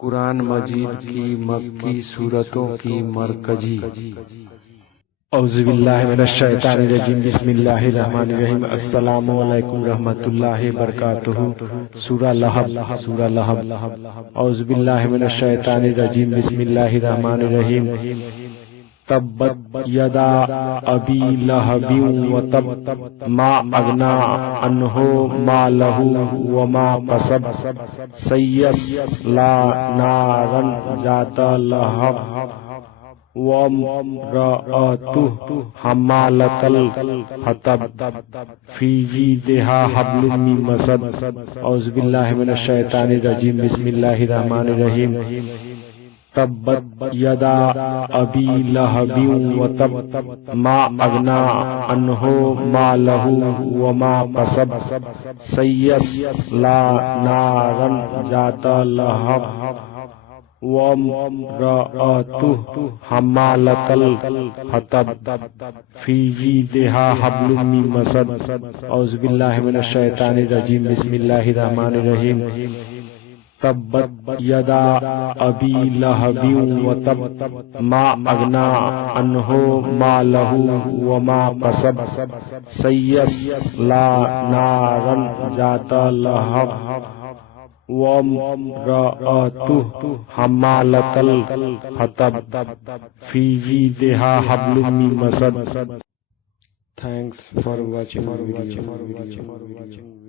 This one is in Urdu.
قرآن مجید کی مکی سورتوں کی مرکزی اعوذ باللہ من الشیطان الرجیم بسم اللہ الرحمن الرحیم السلام علیکم رحمت اللہ وبرکاتہ سورہ لہب اعوذ باللہ من الشیطان الرجیم بسم اللہ الرحمن الرحیم تبت یدا ابی لہب وتب ما اغنا عنہ مالہ وما کسب سیصلی نارا ذات لہب وامرأته حمالة الحطب في جيدها حبل من مسد اعوذ باللہ من الشیطان الرجیم بسم اللہ الرحمن الرحیم تبت یدا ابی لہب وتب ما اغنا عنہ مالہ وما کسب سیصلی نارا ذات لہب وامرأته حمالة الحطب في جيدها حبل من مسد اعوذ باللہ من الشیطان الرجیم بسم اللہ الرحمن الرحیم تبت یدا ابی لہب وتب ما اغنا عنہ مالہ وما کسب سیصلی نارا ذات لہب وامرأته حمالة الحطب في جيدها حبل من مسد. Thanks for watching.